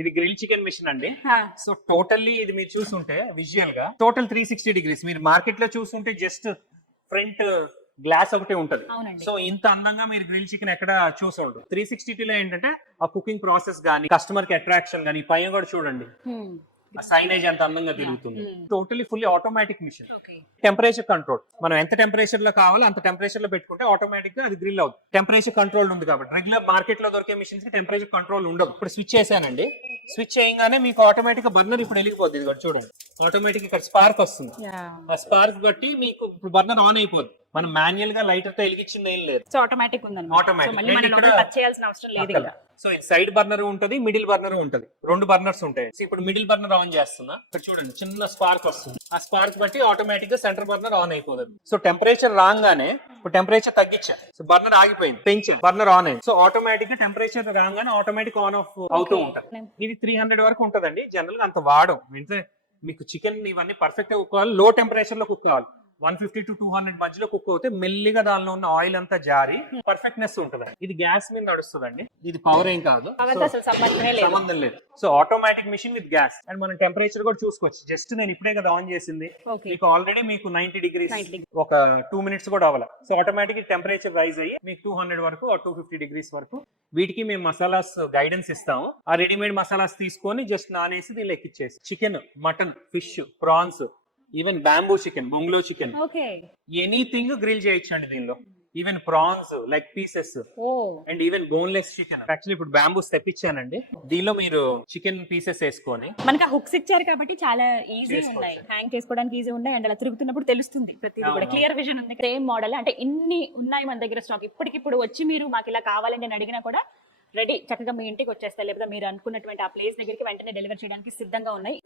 ఇది grill chicken machine అండి. So totally ఇది మీరు చూసుంటే విజువల్ గా టోటల్ 360 డిగ్రీస్. మీరు మార్కెట్ లో చూసుంటే జస్ట్ ఫ్రంట్ గ్లాస్ ఒకటే ఉంటది. సో ఇంత అందంగా మీరు గ్రిల్ చికెన్ ఎక్కడ చూసండు. 360 లో ఏంటంటే ఆ కుకింగ్ ప్రాసెస్ గానీ కస్టమర్ కి అట్రాక్షన్ గానీ పైన కూడా చూడండి సైనేజ్ ఎంత అందంగా తిరుగుతుంది. Totally fully automatic machine. Temperature control, మనం ఎంత టెంపరేచర్ లో కావాలో అంత టెంపరేచర్ లో పెట్టుకుంటే ఆటోమేటిక్ గా అది గ్రిల్ అవుతుంది. టెంపరేచర్ కంట్రోల్ ఉంది కాబట్టి రెగ్యులర్ మార్కెట్ లో దొరికే మిషన్స్ కి టెంపరేచర్ కంట్రోల్ ఉండదు. ఇప్పుడు స్విచ్ చేశానండి, స్విచ్ చేయగానే మీకు ఆటోమేటిక్ గా బర్నర్ ఇప్పుడు వెళ్ళిపోద్ది. ఇది కూడా చూడండి ఆటోమేటిక్ ఇక్కడ స్పార్క్ వస్తుంది. ఆ స్పార్క్ బట్టి మీకు ఇప్పుడు బర్నర్ ఆన్ అయిపోద్ది. మనం మాన్యువల్ గా లైటర్ తో వెలిగించింది ఏం లేదు, ఆటోమేటిక్ ఉంది. సో సైడ్ బర్నర్ ఉంటది, మిడిల్ బర్నర్ ఉంటది, 2 బర్నర్స్ ఉంటాయి. ఇప్పుడు మిడిల్ బర్నర్ ఆన్ చేస్తున్నా, ఇక్కడ చూడండి చిన్న స్పార్క్ వస్తుంది. ఆ స్పార్క్ బట్టి ఆటోమేటిక్ గా సెంటర్ బర్నర్ ఆన్ అయిపోతుంది. సో టెంపరేచర్ రాగానే ఇప్పుడు టెంపరేచర్ తగ్గించా, సో బర్నర్ ఆగిపోయింది, పెంచా, బర్నర్ ఆన్ అయింది. సో ఆటోమేటిక్ గా టెంపరేచర్ రాగానే ఆటోమేటిక్ ఆన్ ఆఫ్ అవుతూ ఉంటుంది. ఇది 300 వరకు ఉంటదండి. జనరల్ గా అంత వాడం. అంటే మీకు చికెన్ ఇవన్నీ పర్ఫెక్ట్ గా కుక్ కావాలి, లో టెంపరేచర్ లో కుక్ కావాలి. 150 to 200 మధ్యలో కుక్ అవుతే మెల్లిగా దానిలో ఉన్న ఆయిల్ అంతా జారి పర్ఫెక్ట్నెస్ ఉంటుంది. ఇది గ్యాస్ మీద నడుస్తుందండి, ఇది పవర్ ఏం కాదు, సంబంధం లేదు. So automatic machine with gas. And మనం టెంపరేచర్ కూడా చూసుకోవచ్చు. జస్ట్ నేను ఇప్పుడే కదా ఆన్ చేసింది, మీకు ఆల్రెడీ మీకు 90 డిగ్రీస్ ఒక 2 మినిట్స్ కూడా అవ్వాలి. సో ఆటోమేటిక్ టెంపరేచర్ రైజ్ అయ్యి మీకు 200 వరకు 250 డిగ్రీస్ వరకు. వీటికి మేము మసాలాస్ గైడెన్స్ ఇస్తాము. ఆ రెడీమేడ్ మసాలాస్ తీసుకొని జస్ట్ నానేసి దీన్ని ఎక్కిచ్చేసి chicken, mutton, fish, prawns, even bamboo chicken, బొంగ్లో చికెన్, ఎనీథింగ్ గ్రిల్ చేయొచ్చు అండి దీనిలో. Even prawns, leg pieces and even boneless chicken. Actually ఇప్పుడు బ్యాంబూస్ తెప్పించానండి. దీనిలో మీరు చికెన్ పీసెస్ వేసుకొని, మనకి హుక్స్ ఇచ్చారు కాబట్టి చాలా ఈజీ ఉన్నాయి, హ్యాంగ్ చేసుకోవడానికి ఈజీ ఉన్నాయి. అండ్ అలా తిరుగుతున్నప్పుడు తెలుస్తుంది ప్రతిదీ కూడా, క్లియర్ విజన్ ఉంది. సేమ్ మోడల్ అంటే ఇన్ని ఉన్నాయి మన దగ్గర స్టాక్. ఇప్పటికిప్పుడు వచ్చి మీరు మాకు ఇలా కావాలని నేను అడిగినా కూడా రెడీ, చక్కగా మీ ఇంటికి వచ్చేస్తాయి. లేకపోతే మీరు అనుకున్నటువంటి ఆ ప్లేస్ దగ్గరికి వెంటనే డెలివరీ చేయడానికి సిద్ధంగా ఉన్నాయి.